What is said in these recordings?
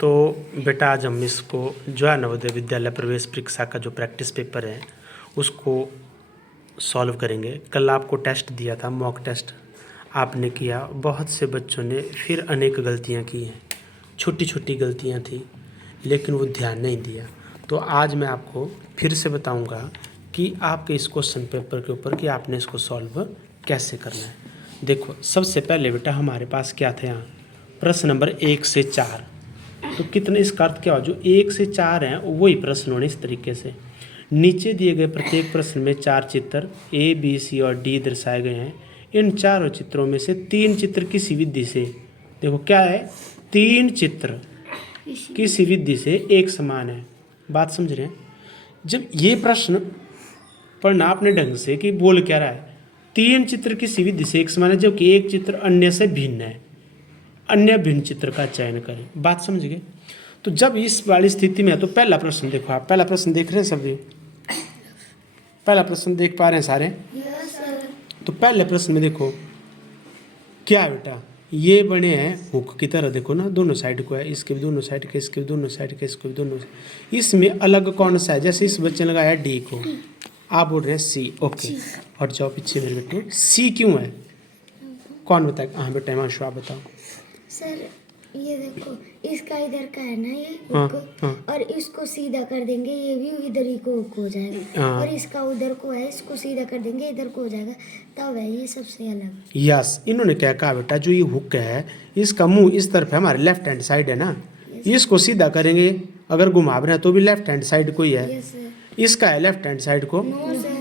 तो बेटा आज हम इसको जो है नवोदय विद्यालय प्रवेश परीक्षा का जो प्रैक्टिस पेपर है उसको सॉल्व करेंगे। कल आपको टेस्ट दिया था, मॉक टेस्ट आपने किया। बहुत से बच्चों ने फिर अनेक गलतियां की हैं, छोटी छोटी गलतियां थी लेकिन वो ध्यान नहीं दिया। तो आज मैं आपको फिर से बताऊंगा कि आपके इस क्वेश्चन पेपर के ऊपर कि आपने इसको सॉल्व कैसे करना है। देखो सबसे पहले बेटा हमारे पास क्या था, यहाँ प्रश्न नंबर 1 से 4। तो कितने, इसका अर्थ क्या हो, जो 1 से 4 हैं वही प्रश्न होने इस तरीके से। नीचे दिए गए प्रत्येक प्रश्न में 4 चित्र ए बी सी और डी दर्शाए गए हैं। इन चारों चित्रों में से 3 चित्र किसी विधि से, देखो क्या है, 3 चित्र किसी विधि से एक समान है। बात समझ रहे हैं? जब ये प्रश्न पढ़ना आपने ढंग से कि बोल क्या रहा है, 3 चित्र किसी विधि से एक समान है जबकि एक चित्र अन्य से भिन्न है, अन्य भिन्न चित्र का चयन करें। बात समझ गए? तो जब इस वाली स्थिति में है तो पहला प्रश्न देखो, आप पहला प्रश्न देख रहे हैं सभी? पहला प्रश्न देख पा रहे हैं सारे? तो पहले प्रश्न में देखो क्या है बेटा, ये बने हैं हुक की तरह, देखो ना दोनों साइड को है, इसके भी दोनों साइड के, इसके भी दोनों साइड के, इसके भी दोनों। इसमें अलग कौन सा है? जैसे इस बच्चे ने लगाया डी को, आप बोल रहे हैं सी। ओके, और जाओ पीछे मेरे बेटे, सी क्यों है? कौन बताए? हाँ बेटा हिमांशु आप बताओ। सर ये देखो, इसका इधर का है ना ये हाँ, हुक, हाँ। और इसको सीधा कर देंगे ये भी इधर ही को हुक हो जाएगा। हाँ। और इसका उधर को है, इसको सीधा कर देंगे इधर को हो जाएगा, तब है ये सबसे अलग। यस, इन्होंने क्या कहा बेटा, जो ये हुक है इसका मुंह इस तरफ है, हमारे लेफ्ट हैंड साइड है ना, इसको सीधा करेंगे अगर घुमा रहे हैं तो भी लेफ्ट हैंड साइड को ही है। Yes sir. इसका है लेफ्ट हैंड साइड को, नो सर।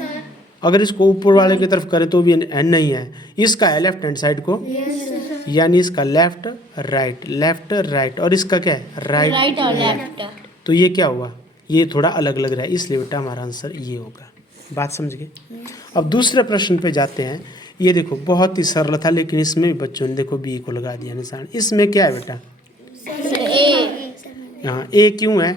अगर इसको ऊपर वाले की तरफ करें तो भी नहीं है। इसका है लेफ्ट हैंड साइड को, यस सर। यानी इसका लेफ्ट राइट, और इसका क्या है, राइट और लेफ्ट। तो ये क्या हुआ, ये थोड़ा अलग लग रहा है, इसलिए बेटा हमारा आंसर ये होगा। बात समझ गए? अब दूसरे प्रश्न पे जाते हैं। ये देखो बहुत ही सरल था लेकिन इसमें भी बच्चों ने देखो बी को लगा दिया निशान। इसमें क्या है बेटा, यहाँ ए क्यों है?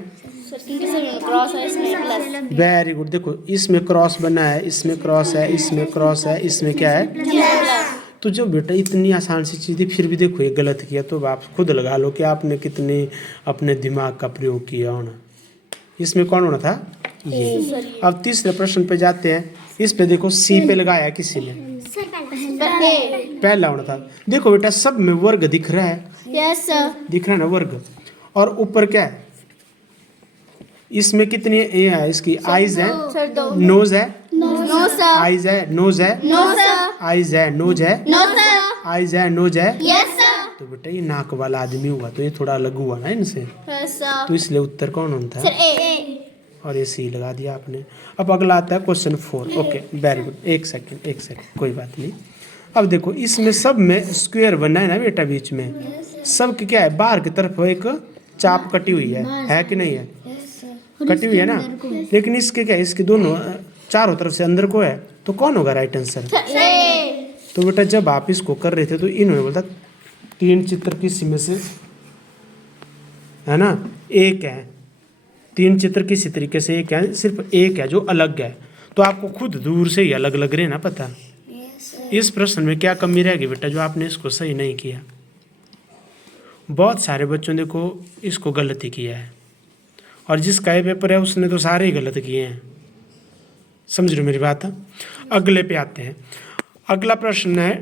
क्रॉस है, इसमें प्लस। वेरी गुड, देखो इसमें क्रॉस बना है, इसमें क्रॉस है, इसमें क्रॉस है, इसमें क्या है। तो जो बेटा इतनी आसान सी चीज़ थी फिर भी देखो ये गलत किया, तो आप खुद लगा लो कि आपने कितने अपने दिमाग का प्रयोग किया होना। इसमें कौन होना था, ये। अब तीसरे प्रश्न पे जाते हैं। इस पे देखो सी पे लगाया किसी ने, पहला होना था। देखो बेटा सब में वर्ग दिख रहा है, यस सर। दिख रहा है ना वर्ग, और ऊपर क्या है, इसमें कितनी ये है, इसकी आईज है, नोज है, नो सर। आईज है, नोज है, नो सर। आईज है, नोज है, नो सर। आईज है, नोज है। Yes sir. तो बेटा ये नाक वाला आदमी हुआ तो ये थोड़ा अलग हुआ ना इनसे, यस सर। तो इसलिए उत्तर कौन होता सर है, ए। और ये सी लगा दिया आपने। अब अगला आता है क्वेश्चन 4। ओके वेरी गुड, एक सेकंड कोई बात नहीं। अब देखो इसमें सब में स्क्वायर बना है ना बेटा, बीच में सब की क्या है, बाहर की तरफ एक चाप कटी हुई है कि नहीं है, कटी हुई है ना। लेकिन इसके क्या है, इसके दोनों चारों तरफ से अंदर को है, तो कौन होगा राइट आंसर? तो बेटा जब आप इसको कर रहे थे तो इन्होंने बोला 3 चित्र किसी में से है ना एक है, 3 चित्र किसी तरीके से एक है, सिर्फ एक है जो अलग है, तो आपको खुद दूर से ही अलग लग रहे हैं ना। पता इस प्रश्न में क्या कमी रहेगी बेटा जो आपने इसको सही नहीं किया। बहुत सारे बच्चों ने देखो इसको गलती किया है, और जिसका ये पेपर है उसने तो सारे ही गलत किए हैं। समझ रहे मेरी बात? अगले पे आते हैं। अगला प्रश्न है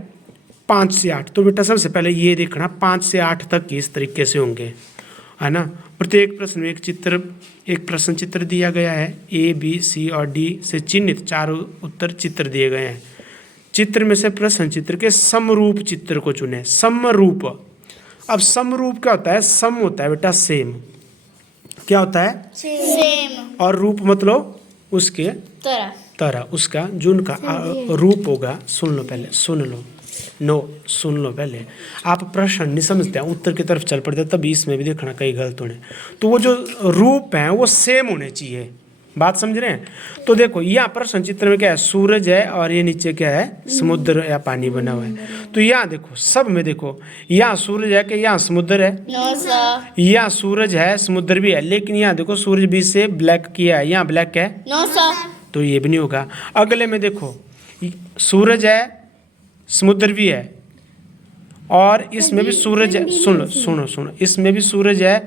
5 से 8। तो बेटा सबसे पहले ये देखना 5 से 8 तक इस तरीके से होंगे, है ना। प्रत्येक प्रश्न में एक प्रश्न चित्र दिया गया है, ए बी सी और डी से चिन्हित चारों उत्तर चित्र दिए गए हैं। चित्र में से प्रश्न चित्र के समरूप चित्र को चुने। समरूप, अब समरूप क्या होता है, सम होता है बेटा सेम, क्या होता है, सेम, और रूप मतलब उसके तरह, उसका जो उनका रूप होगा। सुन लो पहले, सुन लो पहले, आप प्रश्न नहीं समझते हैं, उत्तर की तरफ चल पड़ते, तभी इसमें भी देखना कई गलत होने। तो वो जो रूप हैं वो सेम होने चाहिए। बात समझ रहे हैं? तो देखो यहाँ प्रश्न चित्र में क्या है, सूरज है और ये नीचे क्या है, समुद्र या पानी बना हुआ है। तो यहाँ देखो सब में देखो, यहाँ सूरज है कि यहाँ समुद्र है, नो सर। यहाँ सूरज है समुद्र भी है, लेकिन यहाँ देखो सूरज बीच से ब्लैक किया है, यहाँ ब्लैक है, नो सर। तो ये भी नहीं होगा। अगले में देखो सूरज है समुद्र भी है, और इसमें भी सूरज है, सुनो इसमें भी सूरज है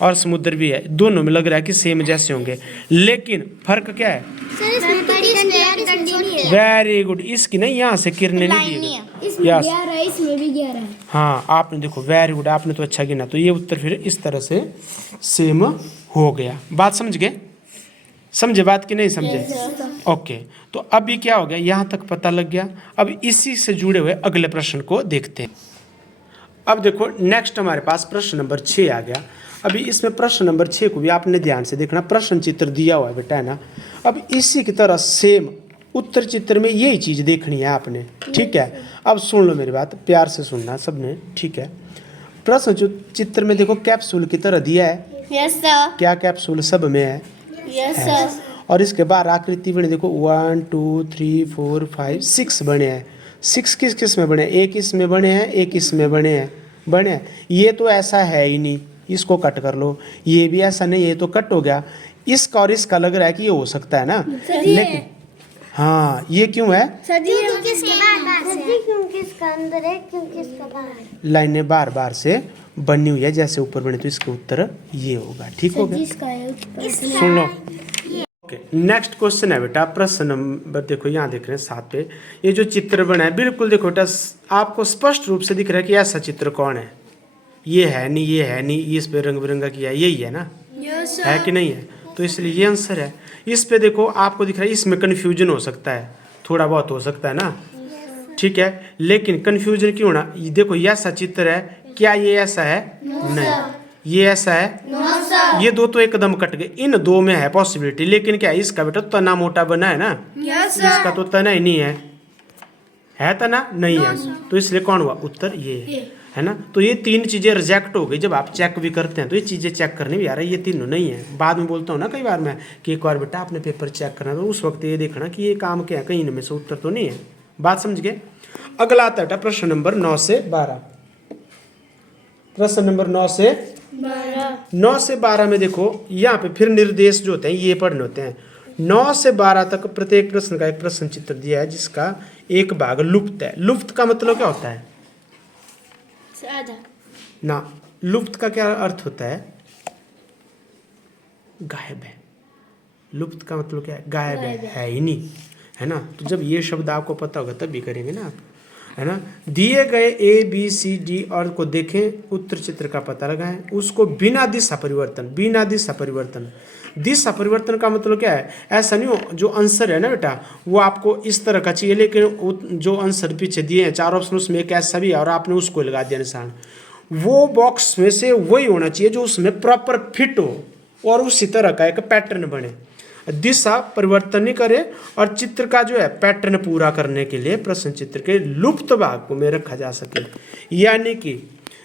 और समुद्र भी है, दोनों में लग रहा है कि सेम जैसे होंगे, लेकिन फर्क क्या है? सर इसमें बड़ी डंडी है। वेरी गुड, इसकी नहीं यहाँ से किरणें नहीं लाइन दी नहीं गई। है। इसमें Yes. 11 है, इसमें भी 11 है। हाँ आपने देखो, वेरी गुड, आपने तो अच्छा गिना, तो ये उत्तर फिर इस तरह से सेम हो गया। बात समझ गए? समझे बात कि नहीं समझे? ओके, तो अभी क्या हो गया, यहाँ तक पता लग गया। अब इसी से जुड़े हुए अगले प्रश्न को देखते हैं। अब देखो नेक्स्ट हमारे पास प्रश्न नंबर 6 आ गया। अभी इसमें प्रश्न नंबर 6 को भी आपने ध्यान से देखना, प्रश्न चित्र दिया हुआ है बेटा, है ना। अब इसी की तरह सेम उत्तर चित्र में यही चीज़ देखनी है आपने, ठीक है। अब सुन लो मेरी बात, प्यार से सुनना सबने, ठीक है। प्रश्न चित्र में देखो कैप्सूल की तरह दिया है, यस सर। क्या कैप्सूल सब में है? Yes sir. और इसके बाद आकृति बने, देखो 1 2 3 4 5 6 बने हैं। 6 किस किस में बने? एक इसमें बने हैं, एक इसमें बने हैं। ये तो ऐसा है ही नहीं, इसको कट कर लो। ये भी ऐसा नहीं, ये तो कट हो गया। इसका और इसका लग रहा है कि ये हो सकता है ना, लेकिन हाँ ये क्यों है? क्योंकि इसका अंदर है, क्योंकि इसका बाहर है। लाइनें बार बार से बनी हुई है, जैसे ऊपर बने, तो इसका उत्तर ये होगा। ठीक हो गया? इसका है ऊपर। सुन लो। ओके, नेक्स्ट क्वेश्चन है बेटा, प्रश्न नंबर देखो यहाँ देख रहे हैं 7 पे। ये जो चित्र बना है, बिल्कुल देखो बेटा, आपको स्पष्ट रूप से दिख रहा है कि ऐसा चित्र कौन है। ये है नहीं, ये है नहीं, इस पे रंग बिरंगा किया है, यही है ना, है कि नहीं है? तो इसलिए ये आंसर है। इस पे देखो आपको दिख रहा है, इसमें कन्फ्यूजन हो सकता है, थोड़ा बहुत हो सकता है ना, ठीक है। लेकिन कन्फ्यूजन क्यों ना, ये देखो ये ऐसा चित्र है, क्या ये ऐसा है? नहीं। ये ऐसा है? ये दो तो एकदम कट गए, इन दो में है पॉसिबिलिटी, लेकिन क्या है, इसका बेटा तना मोटा बना है ना, इसका तो तना ही नहीं है तना नहीं है, तो इसलिए कौन हुआ उत्तर? ये है ना। तो ये 3 चीजें रिजेक्ट हो गई। जब आप चेक भी करते हैं तो ये चीजें चेक करने भी आ रहा है, ये तीनों नहीं है। बाद में बोलता हूँ ना कई बार मैं कि एक बार बेटा आपने पेपर चेक करना, तो उस वक्त ये देखना कि ये काम क्या है, कहीं इनमें से उत्तर तो नहीं है। बात समझ गए? अगला आता है प्रश्न नंबर 9 से 12। प्रश्न नंबर 9 से 12 में देखो, यहाँ पे फिर निर्देश जो होते हैं ये पढ़ने होते हैं। 9 से 12 तक प्रत्येक प्रश्न का एक प्रश्न चित्र दिया है, जिसका एक भाग लुप्त है। लुप्त का मतलब क्या होता है ना? लुप्त का क्या अर्थ होता है? गायब है। लुप्त का मतलब क्या है? गायब है ही नहीं, है ना। तो जब ये शब्द आपको पता होगा तब भी करेंगे ना आप, है ना। दिए गए ABCD और को देखें, उत्तर चित्र का पता लगाएं, उसको बिना दिशा परिवर्तन। दिशा परिवर्तन का मतलब क्या है? ऐसा नहीं हो जो आंसर है ना बेटा, वो आपको इस तरह का चाहिए, लेकिन जो आंसर पीछे दिए हैं 4 ऑप्शन, उसमें एक ऐसा भी है और आपने उसको लगा दिया निशान। वो बॉक्स में से वही होना चाहिए जो उसमें प्रॉपर फिट हो और उसी तरह का एक पैटर्न बने। दिशा परिवर्तन नहीं करे और चित्र का जो है पैटर्न पूरा करने के लिए प्रश्न चित्र के लुप्त भाग को में रखा जा सके। यानी कि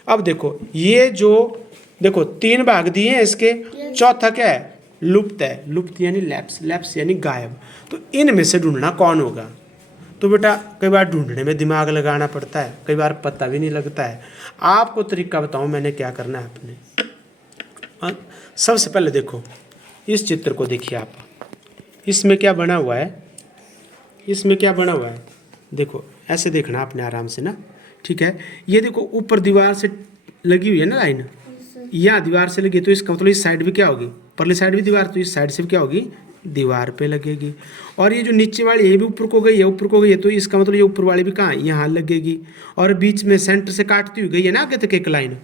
अब देखो, ये जो देखो 3 भाग दिए हैं इसके, चौथा क्या है? लुप्त है। लुप्त यानी लैप्स यानी गायब। तो इनमें से ढूंढना कौन होगा? तो बेटा कई बार ढूंढने में दिमाग लगाना पड़ता है, कई बार पता भी नहीं लगता है। आपको तरीका बताऊं मैंने क्या करना है आपने। सबसे पहले देखो इस चित्र को देखिए आप, इसमें क्या बना हुआ है? देखो ऐसे देखना आपने आराम से ना, ठीक है। ये देखो ऊपर दीवार से लगी हुई है ना लाइन, यहाँ दीवार से लगी, तो इसका मतलब इस साइड भी क्या होगी? परली साइड भी दीवार, तो इस साइड से भी क्या होगी? दीवार पे लगेगी। और ये जो नीचे वाली ये भी ऊपर को गई है, तो इसका मतलब ये ऊपर वाली भी कहाँ? यहाँ लगेगी। और बीच में सेंटर से काटती हुई गई है ना आगे तक एक लाइन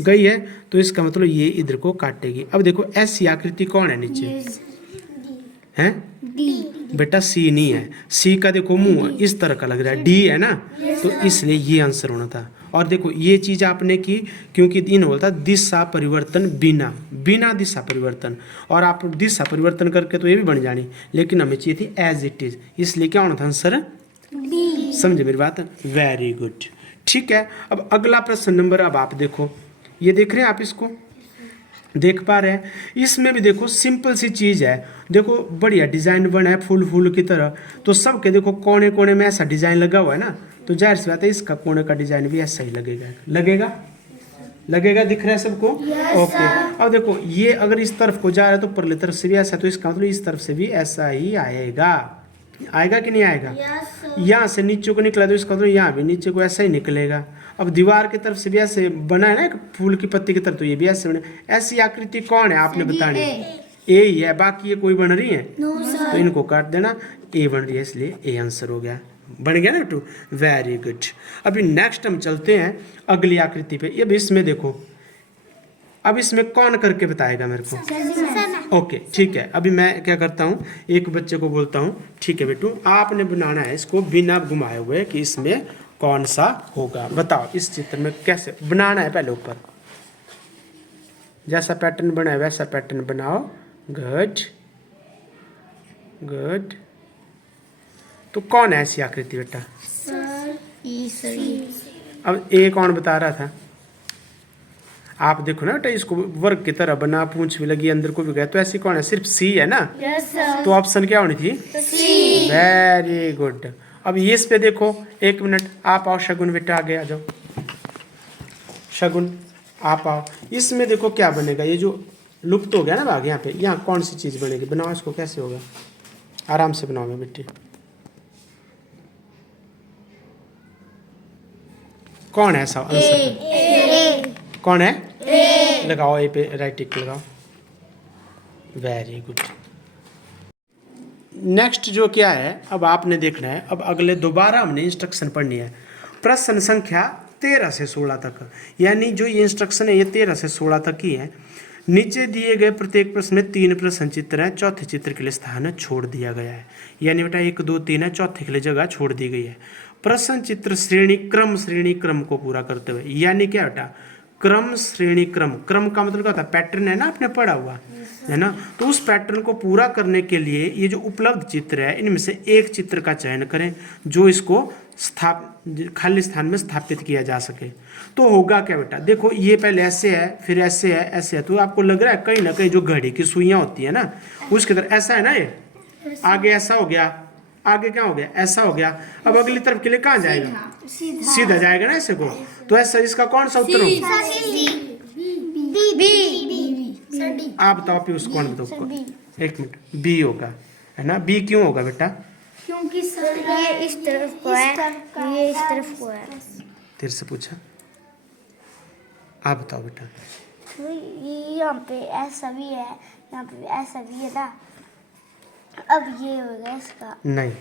गई है, तो इसका मतलब ये इधर को काटेगी। अब देखो ऐसी आकृति कौन है नीचे? है बेटा सी नहीं है, सी का देखो मुंह इस तरह का लग रहा है, डी है ना, तो इसलिए ये आंसर होना था। और देखो ये चीज आपने की क्योंकि इन बोलता दिशा परिवर्तन बिना दिशा परिवर्तन, और आप दिशा परिवर्तन करके तो ये भी बन जानी, लेकिन हमें चाहिए थी एज इट इज, इसलिए क्या होना था आंसर? समझे मेरी बात? वेरी गुड, ठीक है। अब अगला प्रश्न नंबर, अब आप देखो, ये देख रहे हैं आप, इसको देख पा रहे हैं? इसमें भी देखो सिंपल सी चीज है, देखो बढ़िया डिजाइन बना है फूल की तरह, तो सबके देखो कोने कोने में ऐसा डिजाइन लगा हुआ है ना, तो जाहिर सी बात है इसका कोने का डिजाइन भी ऐसा ही लगेगा। दिख रहा है सबको? ओके। अब देखो ये अगर इस तरफ को जा रहा है तो परली तरफ से भी ऐसा, तो इसका मतलब इस तरफ से भी ऐसा ही आएगा कि नहीं आएगा? यहाँ से नीचे को निकला तो इसका मतलब यहाँ भी नीचे को ऐसा ही निकलेगा। अब दीवार की तरफ से भी ऐसे बना है ना एक फूल की पत्ती की तरफ, तो ये भी ऐसे बने। ऐसी आकृति कौन है आपने बतानी है? ए ही है, बाकी ये कोई बन रही है? तो इनको काट देना, ए बन रही है इसलिए ए आंसर हो गया। बन गया ना टू, वेरी गुड। अभी नेक्स्ट हम चलते हैं अगली आकृति पे। अब इसमें देखो, अब इसमें कौन करके बताएगा मेरे को? ओके ठीक है, अभी मैं क्या करता हूँ, एक बच्चे को बोलता हूँ, ठीक है बेटू आपने बनाना है इसको बिना घुमाए हुए कि इसमें कौन सा होगा। बताओ इस चित्र में कैसे बनाना है, पहले ऊपर जैसा पैटर्न बनाए वैसा पैटर्न बनाओ। Good good. तो कौन है ऐसी आकृति बेटा? अब ए कौन बता रहा था? आप देखो ना बेटा, इसको वर्ग की तरह बना, पूंछ भी लगी, अंदर को भी गया, तो ऐसी कौन है? सिर्फ सी है ना? तो ऑप्शन क्या होनी थी? Very good. अब ये इस पे देखो, एक मिनट आप आओ शगुन बेटा, आगे आ जाओ शगुन, आप आओ। इसमें देखो क्या बनेगा, ये जो लुप्त हो गया ना भाग, यहाँ पे यहाँ कौन सी चीज बनेगी? बनाओ इसको, कैसे होगा? आराम से बनाओ मैं बेटी। कौन है ऐसा आंसर? कौन है? लगाओ ए पे राइट टिक लगाओ, वेरी गुड। नेक्स्ट जो क्या है, अब आपने देखना है, अब अगले दोबारा हमने इंस्ट्रक्शन पढ़नी है। प्रश्न संख्या 13 से 16 तक, यानी जो ये इंस्ट्रक्शन है ये 13 से 16 तक ही है। नीचे दिए गए प्रत्येक प्रश्न में 3 प्रश्न चित्र हैं, चौथे चित्र के लिए स्थान छोड़ दिया गया है। यानी बेटा 1 2 3 है, चौथे के लिए जगह छोड़ दी गई है। प्रश्न चित्र श्रेणी क्रम को पूरा करते हुए, यानी क्या बेटा? क्रम श्रेणी क्रम, क्रम का मतलब क्या होता है? पैटर्न है ना, आपने पढ़ा हुआ है ना। तो उस पैटर्न को पूरा करने के लिए ये जो उपलब्ध चित्र है इनमें से एक चित्र का चयन करें जो इसको खाली स्थान में स्थापित किया जा सके। तो होगा क्या बेटा? देखो ये पहले ऐसे है, फिर ऐसे है, ऐसे है, तो आपको लग रहा है कहीं ना कहीं जो घड़ी की सुइयां होती है ना उसकी तरह ऐसा है ना, ये आगे ऐसा हो गया, आगे क्या हो गया? ऐसा हो गया। अब अगली तरफ के लिए कहाँ जाएगा? सीधा जाएगा ना ऐसे को। तो ऐसा इसका कौन सा उत्तर होगा? आप बताओ पीयूष, कौन बताओ? एक मिनट, बी होगा, है ना? बी क्यों होगा बेटा? क्योंकि सर ये इस तरफ को है, ये इस तरफ को है। तेरे से पूछा, आप बताओ बेटा। तो यहाँ पे ऐसा भी है, यहाँ पे ऐसा भी है ना, अब ये होगा इसका। नहीं,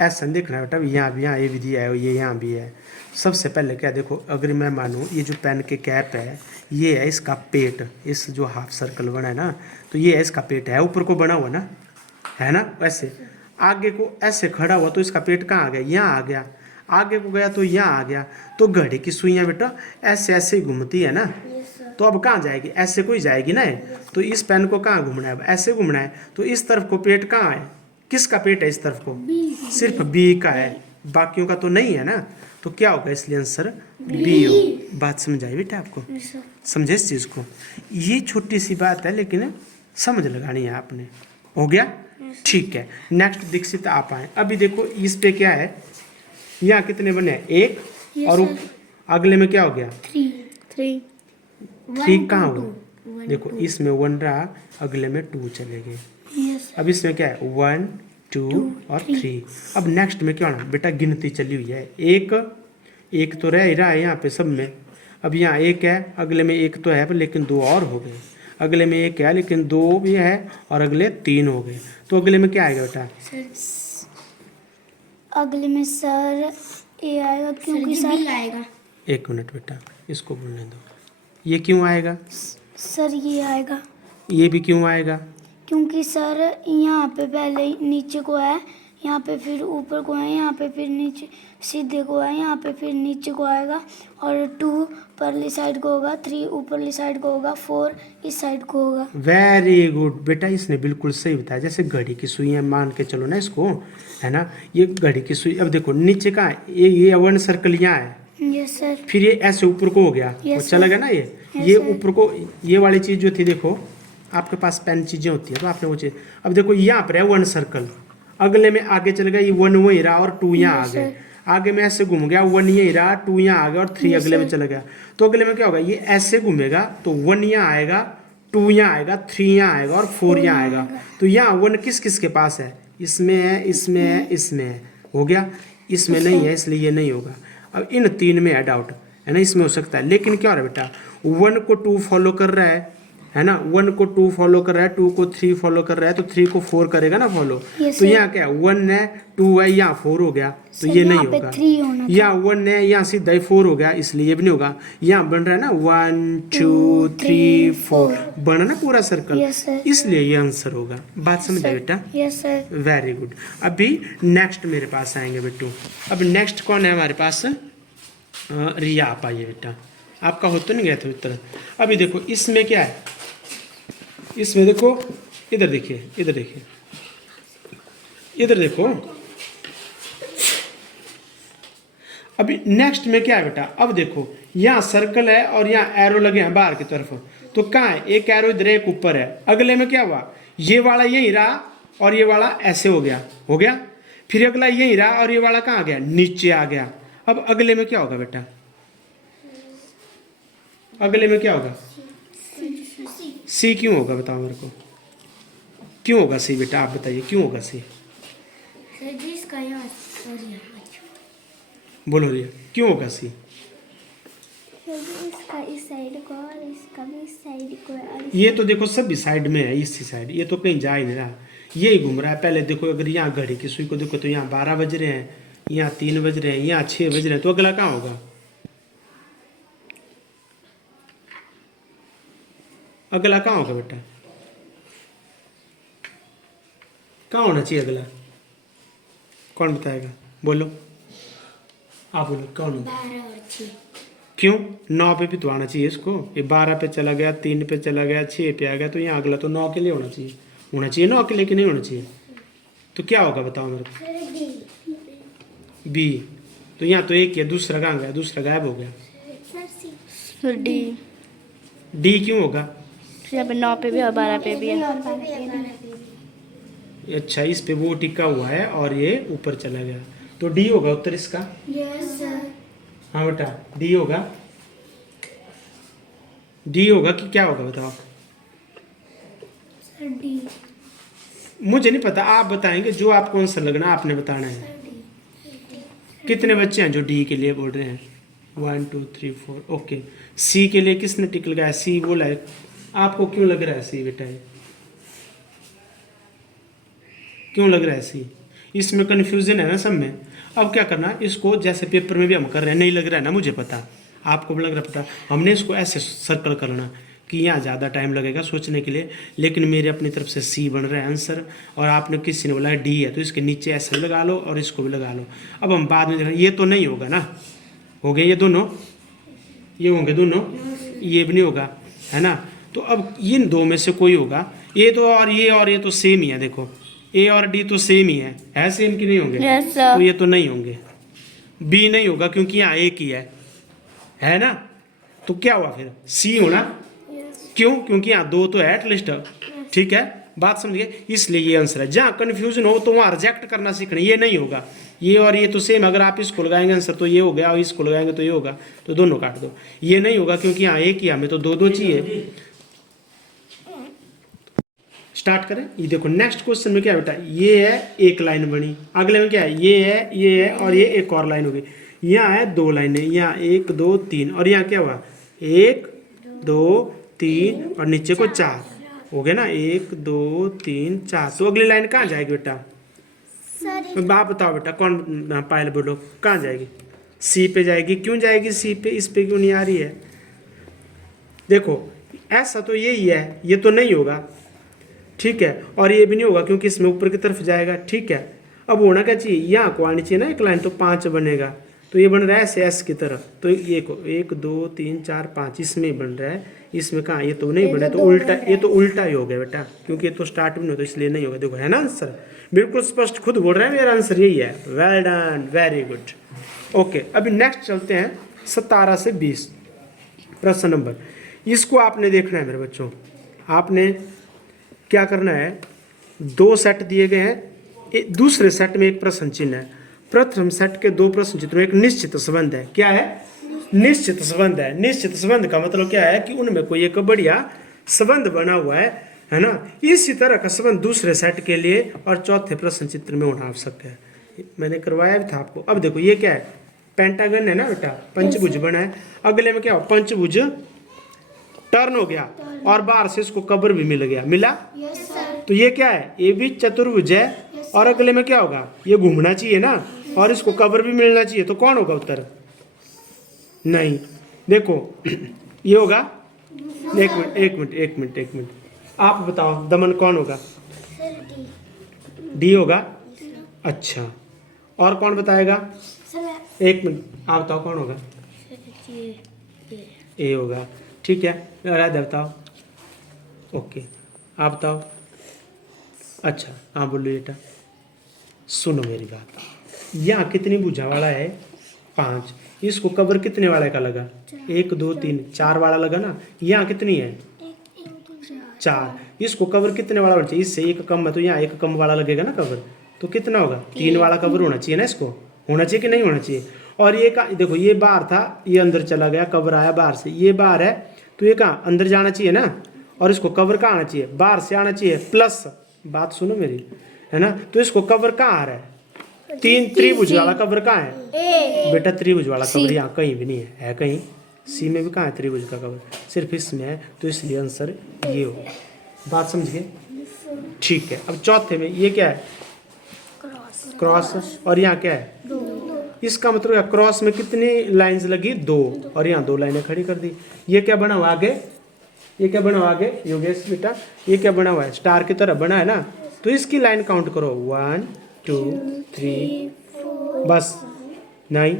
ऐसा देखना बेटा, यहाँ भी, यहाँ ये भी दिया है, ये यहाँ भी है। सबसे पहले क्या देखो, अगर मैं मानूँ ये जो पेन के कैप है ये है इसका पेट, इस जो हाफ सर्कल बना है ना, तो ये है इसका पेट है, ऊपर को बना हुआ ना, है ना? वैसे आगे को ऐसे खड़ा हुआ तो इसका पेट कहाँ आ गया? यहाँ आ गया। आगे को गया तो यहाँ आ गया। तो घड़ी की सुइयाँ बेटा ऐसे ऐसे ही घूमती है ना, तो अब कहाँ जाएगी? ऐसे को ही जाएगी ना। तो इस पेन को कहाँ घूमना है? अब ऐसे घूमना है। तो इस तरफ को पेट कहाँ है? किसका पेट है इस तरफ को? सिर्फ बी का है, बाकियों का तो नहीं है ना। तो क्या होगा? इसलिए आंसर बी हो। बात समझाई बेटा आपको? समझे इस चीज़ को? ये छोटी सी बात है लेकिन समझ लगानी है आपने। हो गया? ठीक है। नेक्स्ट दीक्षित आप आए। अभी देखो इस पे क्या है, यहाँ कितने बने हैं? 1 और अगले में क्या हो गया? 3 कहाँ हुआ? देखो इसमें 1 रहा, अगले में 2 चले गए। अब इसमें क्या है? 1 2 और 3। अब नेक्स्ट में क्या होना बेटा? गिनती चली हुई है, एक तो रह ही रहा है यहाँ पे सब में। अब यहाँ 1 है, अगले में 1 तो है लेकिन 2 और हो गए। अगले में 1 है लेकिन 2 भी है और अगले 3 हो गए। तो अगले में क्या आएगा बेटा? अगले में सर ये आएगा, क्योंकि सर आएगा। 1 मिनट बेटा, इसको बोलने दो। ये क्यों आएगा? सर ये आएगा। ये भी क्यों आएगा? क्योंकि सर यहाँ पे पहले नीचे को है, यहाँ पे फिर ऊपर को है, यहाँ पे फिर नीचे सीधे को है, यहाँ पे फिर नीचे को आएगा। और 2 परली साइड को होगा, 3 ऊपरली साइड को होगा, 4 इस साइड को होगा। वेरी गुड बेटा, इसने बिल्कुल सही बताया। जैसे घड़ी की सुइयाँ मान के चलो ना इसको, है ना? ये घड़ी की सुई, अब देखो नीचे का ये 1 सर्कल यहाँ है। Yes sir. फिर ये ऐसे ऊपर को हो गया, वो चला गया ना ये ऊपर को। ये वाली चीज़ जो थी, देखो आपके पास पेन चीज़ें होती है तो आपने वो चीज़, अब देखो यहाँ पर है 1 सर्कल, अगले में आगे चल गया, ये 1 वहीं रहा और 2 यहाँ आ गए। आगे में ऐसे घूम गया, 1 यहीं रहा, 2 यहाँ आ गया और 3 अगले में चला गया। तो अगले में क्या होगा? ये ऐसे घूमेगा तो 1 यहाँ आएगा, 2 यहाँ आएगा, 3 यहाँ आएगा और 4 यहाँ आएगा। तो यहाँ 1 किस किस के पास है? इसमें है, इसमें है, इसमें है। हो गया? इसमें नहीं है इसलिए ये नहीं होगा। अब इन 3 में है डाउट, है ना, इसमें हो सकता है। लेकिन क्या हो रहा है बेटा, 1 को 2 फॉलो कर रहा है ना, 1 को 2 फॉलो कर रहा है, 2 को 3 फॉलो कर रहा है, तो 3 को 4 करेगा ना फॉलो। Yes, तो sir. यहाँ क्या है, 1 है, 2 है, यहाँ 4 हो गया, तो Sir, ये नहीं यहाँ पे होगा। 3 होना था। यहाँ 1 है, यहाँ सीधा ही 4 हो गया, इसलिए ये भी नहीं होगा। यहाँ बन रहा है ना 1 2 3 4, बना ना पूरा सर्कल, Yes, sir. इसलिए ये आंसर होगा। बात समझ आई बेटा? Yes sir. Very good. अभी नेक्स्ट मेरे पास आएंगे बेटू। अब नेक्स्ट कौन है हमारे पास? रिया, आप आइए बेटा। आपका हो तो नहीं गया था उत्तर। अभी देखो इसमें क्या है, इसमें देखो, इधर देखिए, इधर देखिए, इधर देखो। अभी नेक्स्ट में क्या है बेटा, अब देखो यहाँ सर्कल है और यहाँ एरो लगे हैं बाहर की तरफ, तो कहाँ है, एक एरो इधर एक ऊपर है। अगले में क्या हुआ, ये वाला यही रहा और ये वाला ऐसे हो गया, फिर अगला यही रहा और ये वाला कहाँ गया, नीचे आ गया। अब अगले में क्या होगा बेटा, अगले में क्या होगा, सी क्यों होगा बताओ मेरे को, क्यों होगा सी बेटा, आप बताइए क्यों होगा सी, बोलो रिया क्यों होगा सी? इसका इस साइड को और इसका भी इस साइड को और ये तो देखो सभी साइड में है, इसी साइड, ये तो कहीं जा ही नहीं रहा, यही घूम रहा है। पहले देखो अगर यहाँ घड़ी की सुई को देखो तो यहाँ 12 बज रहे हैं, यहाँ 3 बज रहे हैं, यहाँ 6 बज रहे हैं, तो अगला कहाँ होगा, अगला कहाँ होगा बेटा, कहाँ होना चाहिए अगला, कौन बताएगा, बोलो आप बोलो कौन होगा? क्यों, 9 पे भी तो आना चाहिए इसको, ये 12 पे चला गया, 3 पे चला गया, 6 पे आ गया, तो यहाँ अगला तो 9 के लिए होना चाहिए, 9 के लिए कि नहीं होना चाहिए, तो क्या होगा बताओ मेरे को, बी। तो यहाँ तो एक है, दूसरा कहाँ गया, दूसरा गायब हो गया, डी। डी क्यों होगा, 9 पे भी और 12 पे भी है। अच्छा इस पे वो टिका हुआ है और ये ऊपर चला गया, तो डी होगा उत्तर इसका। Yes sir. हाँ बेटा डी होगा, डी होगा कि क्या होगा बताओ, सर डी। मुझे नहीं पता, आप बताएंगे जो आपको आंसर लगना आपने बताना है। कितने बच्चे हैं जो डी के लिए बोल रहे हैं, 1 2 3 4, ओके। सी के लिए किसने टिक लगाया, सी बोला है, आपको क्यों लग रहा है सी बेटा, क्यों लग रहा है सी, इसमें कन्फ्यूजन है ना सब में। अब क्या करना, इसको जैसे पेपर में भी हम कर रहे हैं, नहीं लग रहा है ना मुझे पता, आपको भी लग रहा है पता, हमने इसको ऐसे सर्कल करना कि यहाँ ज़्यादा टाइम लगेगा सोचने के लिए, लेकिन मेरे अपनी तरफ से सी बन रहा है आंसर, और आपने किसी ने बोला डी है, तो इसके नीचे ऐसे भी लगा लो और इसको भी लगा लो। अब हम बाद में देख रहे हैं, ये तो नहीं होगा ना, हो गए ये दोनों, ये होंगे दोनों, ये भी नहीं होगा, है ना। तो अब इन दो में से कोई होगा, ये तो और ये तो सेम ही है, देखो ए और डी तो सेम ही है सेम कि नहीं होंगे? Yes, sir. तो ये तो नहीं होंगे, बी नहीं होगा क्योंकि यहाँ एक ही है ना। तो क्या हुआ फिर, सी होना, क्यों, क्योंकि यहाँ 2 तो है एटलीस्ट, ठीक है, बात समझिए, इसलिए ये आंसर है। जहाँ कन्फ्यूजन हो तो वहाँ रिजेक्ट करना सीखना, ये नहीं होगा, ये और ये तो सेम, अगर आप इसको लगाएंगे आंसर तो ये हो गया, और इसको लगाएंगे तो ये होगा, तो दोनों काट दो। ये नहीं होगा क्योंकि यहाँ एक ही, हमें तो 2 चाहिए। स्टार्ट करें, ये देखो नेक्स्ट क्वेश्चन में क्या है बेटा, ये है एक लाइन बनी, अगले में क्या है, ये है और ये एक और लाइन होगी, यहाँ है 2 लाइनें, यहाँ 1 2 3, और यहाँ क्या हुआ 1 2 3 और नीचे को 4 हो गया ना, 1 2 3 4। तो अगली लाइन कहाँ जाएगी बेटा, तो आप बताओ बेटा, कौन पायल बोलो कहाँ जाएगी, सी पे जाएगी। क्यों जाएगी सी पे, इस पे क्यों नहीं आ रही है? देखो ऐसा तो यही है, ये तो नहीं होगा, ठीक है, और ये भी नहीं होगा क्योंकि इसमें ऊपर की तरफ जाएगा, ठीक है। अब होना क्या चाहिए, यहाँ को आनी चाहिए ना एक लाइन, तो 5 बनेगा, तो ये बन रहा है ऐसे एस की तरफ, तो ये को 1 2 3 4 5 इसमें बन रहा है, इसमें कहाँ, ये तो नहीं बना, तो उल्टा, ये तो उल्टा ही हो गया बेटा, क्योंकि ये तो स्टार्ट में नहीं होता, इसलिए नहीं होगा। देखो है ना आंसर, बिल्कुल स्पष्ट, खुद बोल रहे हैं मेरा आंसर यही है। Well done, very good. Okay, अभी नेक्स्ट चलते हैं 17 से 20 प्रश्न नंबर। इसको आपने देखना है मेरे बच्चों, आपने क्या करना है, 2 सेट दिए गए हैं, दूसरे सेट में एक प्रश्न चिन्ह है, प्रथम सेट के 2 प्रश्न चिन्ह में एक निश्चित संबंध है। क्या है, निश्चित संबंध है। निश्चित संबंध का मतलब क्या है कि उनमें कोई एक बढ़िया संबंध बना हुआ है ना। इसी तरह का संबंध दूसरे सेट के लिए और चौथे प्रश्न चित्र में होना आवश्यक है, मैंने करवाया भी था आपको। अब देखो ये क्या है, पेंटागन है ना बेटा, पंचभुज बना है। अगले में क्या हो, पंचभुज टर्न हो गया और बाहर से इसको कवर भी मिल गया, मिला। तो ये क्या है, ये भी चतुर्भुज है और अगले में क्या होगा, ये घूमना चाहिए ना और इसको कवर भी मिलना चाहिए। तो कौन होगा उत्तर, नहीं देखो ये होगा। एक मिनट आप बताओ दमन कौन होगा, डी होगा। अच्छा और कौन बताएगा, एक मिनट आप बताओ कौन होगा, ए होगा। ठीक है राधा बताओ, ओके आप बताओ। अच्छा हाँ बोलो बेटा, सुनो मेरी बात, यहाँ कितनी भुजा वाला है, 5। इसको कवर कितने वाले का लगा, 1 2 3 4 वाला लगा ना। यहाँ कितनी है, 4। इसको कवर कितने वाला होना चाहिए, इससे एक कम है तो यहाँ एक कम वाला लगेगा ना कवर, तो कितना होगा, 3 वाला कवर होना चाहिए ना। इसको होना चाहिए कि नहीं होना चाहिए। और ये का देखो, ये बाहर था, ये अंदर चला गया, कवर आया बाहर से, ये बाहर है तो ये कहाँ अंदर जाना चाहिए ना, और इसको कवर कहाँ आना चाहिए, बाहर से आना चाहिए। प्लस बात सुनो मेरी, है ना। तो इसको कवर कहाँ आ रहा है, 3 त्रिभुज वाला कवर कहाँ है बेटा, त्रिभुज वाला कवर यहाँ कहीं भी नहीं है कहीं, सी में भी कहाँ है त्रिभुज का कवर, सिर्फ इसमें है। तो इसलिए आंसर ये हो, बात समझ गए। ठीक है, अब चौथे में ये क्या है, क्रॉस, और यहाँ क्या है, इसका मतलब क्या, क्रॉस में कितनी लाइंस लगी, 2, और यहाँ 2 लाइनें खड़ी कर दी। ये क्या बना हुआ आगे, ये क्या बना हुआ आगे योगेश बेटा, ये क्या बना हुआ है, स्टार की तरह बना है ना। तो इसकी लाइन काउंट करो, 1 2 3 बस, नहीं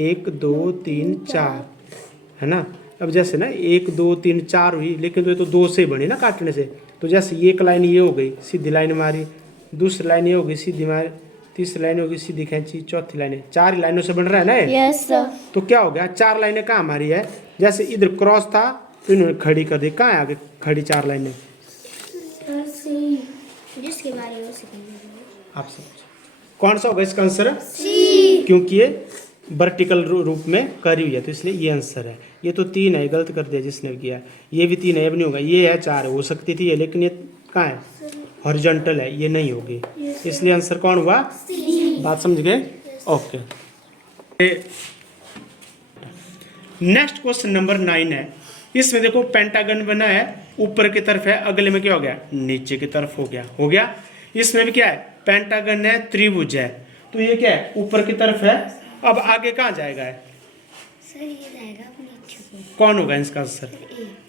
1 2 3 4 है ना। अब जैसे ना 1 2 3 4 हुई, लेकिन तो ये तो 2 से बनी ना काटने से। तो जैसे एक लाइन ये हो गई, सीधी लाइन मारी, दूसरी लाइन ये हो गई, सीधी मारी, तीसरी लाइन होगी, सीधी खींची, चौथी लाइन, 4 लाइनों से बन रहा है ना ये। Yes sir. तो क्या हो गया, 4 लाइनें कहाँ हमारी है, जैसे इधर क्रॉस था तो इन्होंने खड़ी कर दी, कहाँ है आगे खड़ी 4 लाइनें, जिसके बारे में आप समझ कौन सा होगा इसका आंसर, सी, क्योंकि ये वर्टिकल रूप में करी हुई है तो इसलिए ये आंसर है। ये तो 3 है, गलत कर दिया जिसने किया, ये भी 3 है, ये भी नहीं होगा, ये है 4 हो सकती थी ये, लेकिन ये कहाँ है, हॉरिजॉन्टल है, ये नहीं होगी, इसलिए आंसर कौन हुआ, सी। बात समझ गए, ओके। नेक्स्ट क्वेश्चन नंबर 9 है। इसमें देखो पेंटागन बना है, ऊपर की तरफ है, अगले में क्या हो गया, नीचे की तरफ हो गया। इसमें भी क्या है, पेंटागन है, त्रिभुज है, तो ये क्या है, ऊपर की तरफ है। अब आगे कहाँ जाएगा है, सर ये जाएगा नीचे को, कौन होगा इसका आंसर,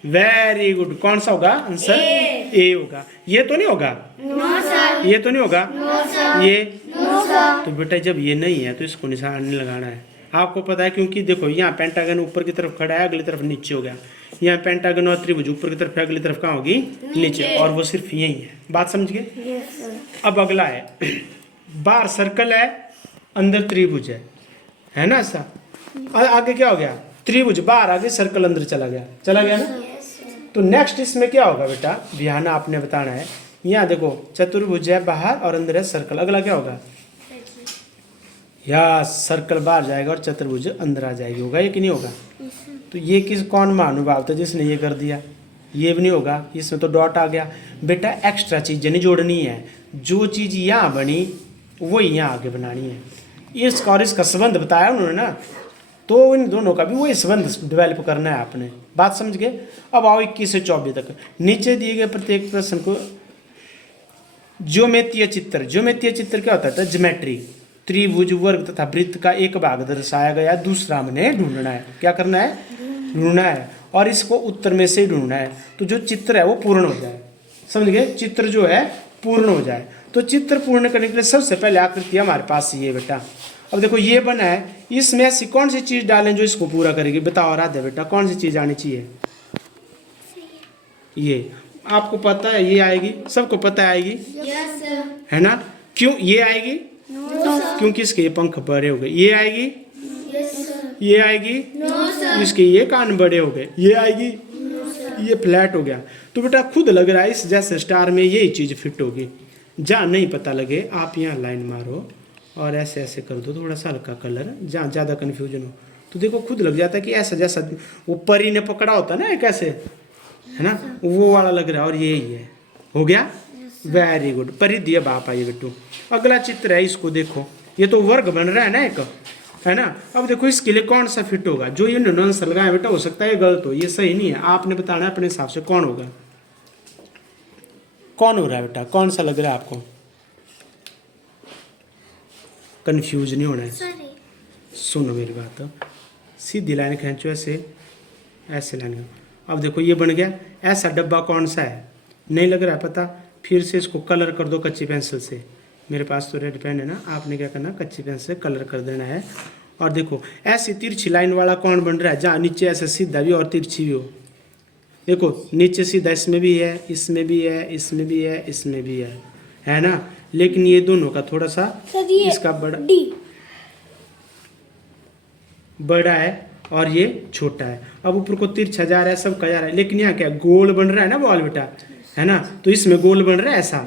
वेरी गुड, कौन सा होगा आंसर, ए होगा। ये तो नहीं होगा, नो सर, ये तो नहीं होगा, नो सर, ये नो सर। तो बेटा जब ये नहीं है तो इसको निशान नहीं लगाना है, आपको पता है, क्योंकि देखो यहाँ पेंटागन ऊपर की तरफ खड़ा है, अगली तरफ नीचे हो गया। यहाँ पेंटागन और त्रिभुज ऊपर की तरफ है, अगली तरफ कहाँ होगी, नीचे, और वो सिर्फ यही है। बात समझ गए। अब अगला है, बाहर सर्कल है, अंदर त्रिभुज है ना ऐसा। आगे क्या हो गया, त्रिभुज बाहर आगे, सर्कल अंदर चला गया ना। तो नेक्स्ट इसमें क्या होगा बेटा, ध्यान आपने बताना है। यहाँ देखो चतुर्भुज है बाहर और अंदर है सर्कल, अगला क्या होगा, या सर्कल बाहर जाएगा और चतुर्भुज अंदर आ जाएगी, होगा ये कि नहीं होगा। तो ये कौन महानुभाव था जिसने ये कर दिया, ये भी नहीं होगा, इसमें तो डॉट आ गया। बेटा एक्स्ट्रा चीज़ें नहीं जोड़नी है, जो चीज़ यहाँ बनी वही यहाँ आगे बनानी है। इसका और इसका संबंध बताया उन्होंने ना, तो इन दोनों का भी वही संबंध डेवलप करना है आपने। बात समझ गए। अब आओ 21 से 24 तक, नीचे दिए गए प्रत्येक प्रश्न को ज्योमेत्रीय चित्र क्या होता है, ज्योमेट्री, त्रिभुज, वर्ग तथा वृत्त का एक भाग दर्शाया गया, दूसरा हमने ढूंढना है। क्या करना है, ढूंढना है, और इसको उत्तर में से ढूंढना है। तो जो चित्र है वो पूर्ण हो जाए, समझ गए, चित्र जो है पूर्ण हो जाए। तो चित्र पूर्ण करने के लिए सबसे पहले आकृति हमारे पास ये बेटा। अब देखो ये बना है, इसमें ऐसी कौन सी चीज़ डालें जो इसको पूरा करेगी, बताओ राधे बेटा, कौन सी चीज़ आनी चाहिए। ये आपको पता है, ये आएगी, सबको पता है आएगी, यस सर, है ना। क्यों ये आएगी, क्योंकि इसके ये पंख बड़े हो गए। ये आएगी, यस सर, ये आएगी, नो सर, इसके ये कान बड़े हो गए। ये आएगी, ये फ्लैट हो गया। तो बेटा खुद लग रहा है इस जैसे स्टार में यही चीज़ फिट होगी। जहाँ नहीं पता लगे आप यहाँ लाइन मारो और ऐसे ऐसे कर दो, थोड़ा सा हल्का कलर, जहाँ ज़्यादा कन्फ्यूजन हो तो देखो खुद लग जाता है कि ऐसा जैसा वो परी ने पकड़ा होता है ना एक ऐसे, है ना, वो वाला लग रहा है। और यही है, हो गया, वेरी गुड, परी दिया बाप आइए बेटू। अगला चित्र है, इसको देखो, ये तो वर्ग बन रहा है ना एक, है ना। अब देखो इसके लिए कौन सा फिट होगा, जो ये आंसर लगाया बेटा हो सकता है ये गलत हो, ये सही नहीं है, आपने बताना है अपने हिसाब से कौन होगा, कौन हो रहा है बेटा, कौन सा लग रहा है आपको, कंफ्यूज नहीं होना है। सुनो मेरी बात, सीधी लाइन खींचो ऐसे, ऐसे लाइन। अब देखो ये बन गया, ऐसा डब्बा कौन सा है, नहीं लग रहा है पता, फिर से इसको कलर कर दो कच्ची पेंसिल से। मेरे पास तो रेड पेन है ना, आपने क्या करना, कच्ची पेंसिल से कलर कर देना है। और देखो ऐसी तिरछी लाइन वाला कौन बन रहा है, जहाँ नीचे ऐसे सीधा भी और तिरछी भी हो। देखो नीचे सीधा इसमें भी है, इसमें भी है, इसमें भी है, इसमें भी है ना। लेकिन ये दोनों का थोड़ा सा इसका बड़ा है और ये छोटा है। अब ऊपर को तिरछा जा रहा है, सब का जा रहा है, लेकिन यहाँ क्या गोल बन रहा है ना बॉल बेटा, है ना। तो इसमें गोल बन रहा है ऐसा,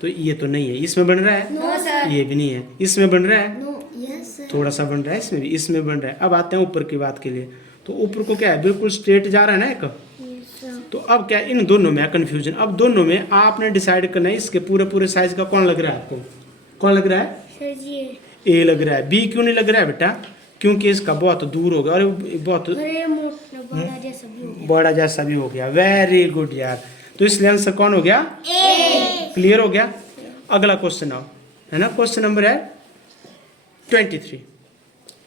तो ये तो नहीं है। इसमें बन रहा है, ये भी नहीं है। इसमें बन रहा है, थोड़ा सा बन रहा है, इसमें भी, इसमें बन रहा है। अब आते हैं ऊपर की बात के लिए, तो ऊपर को क्या है, बिल्कुल स्ट्रेट जा रहा है ना एक। तो अब क्या है, इन दोनों में कंफ्यूजन। अब दोनों में आपने डिसाइड करना है इसके पूरे पूरे साइज का कौन लग रहा है आपको, कौन लग रहा है, ए लग रहा है। बी क्यों नहीं लग रहा है बेटा, क्योंकि इसका बहुत दूर होगा और बहुत बड़ा जैसा भी हो गया। वेरी गुड यार, तो इसलिए आंसर कौन हो गया, ए। क्लियर हो गया। अगला क्वेश्चन आओ, है ना, क्वेश्चन नंबर है 23।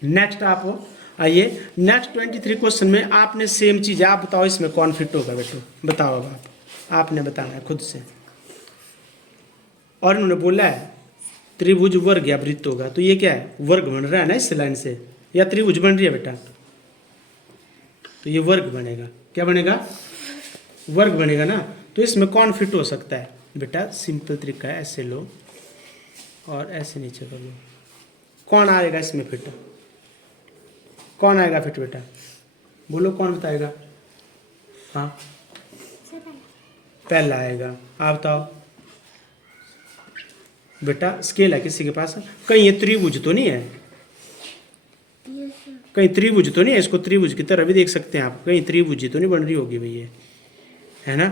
नेक्स्ट आप आइए, नेक्स्ट 23 क्वेश्चन में आपने सेम चीज, आप बताओ इसमें कौन फिट होगा बेटो, बताओ अब आपने बताना है खुद से। और इन्होंने बोला है त्रिभुज वर्ग या वृत्त होगा, तो ये क्या है, वर्ग बन रहा है ना इस लाइन से, या त्रिभुज बन रही है बेटा, तो ये वर्ग बनेगा। क्या बनेगा, वर्ग बनेगा ना। तो इसमें कौन फिट हो सकता है बेटा, सिंपल तरीका है, ऐसे लो और ऐसे नीचे कर लो, कौन आएगा इसमें फिट, कौन आएगा फिट बेटा, बोलो कौन बताएगा। हाँ पहला आएगा, आप बताओ बेटा। स्केल है किसी के पास, कहीं ये त्रिभुज तो नहीं है, कहीं त्रिभुज तो नहीं है, इसको त्रिभुज की तरह भी देख सकते हैं आप, कहीं त्रिभुज तो नहीं बन रही होगी भैया, है ना।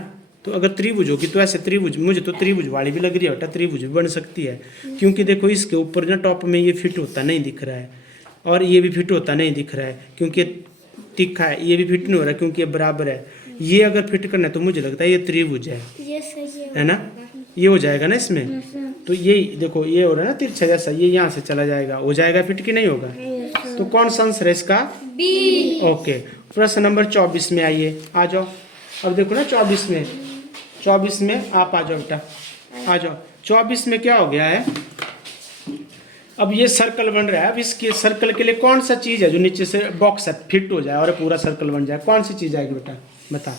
तो अगर त्रिभुज होगी तो ऐसे त्रिभुज, मुझे तो त्रिभुज वाली भी लग रही है बेटा, त्रिभुज भी बन सकती है, क्योंकि देखो इसके ऊपर ना टॉप में ये फिट होता नहीं दिख रहा है, और ये भी फिट होता नहीं दिख रहा है क्योंकि तीखा है, ये भी फिट नहीं हो रहा है क्योंकि ये बराबर है। ये अगर फिट करना है तो मुझे लगता है ये त्रिभुज है ना, ये हो जाएगा ना इसमें। तो ये देखो ये हो रहा है ना तिरछा जैसा, ये यहाँ से चला जाएगा, हो जाएगा फिट कि नहीं होगा। तो कौन सा आंसर है इसका, बी। ओके, प्रश्न नंबर 24 में आइए, आ जाओ। अब देखो ना 24 में आप आ जाओ बेटा, आ जाओ। 24 में क्या हो गया है, अब ये सर्कल बन रहा है। अब इसके सर्कल के लिए कौन सा चीज़ है जो नीचे से बॉक्स है फिट हो जाए और पूरा सर्कल बन जाए, कौन सी चीज़ आएगी बेटा, बता।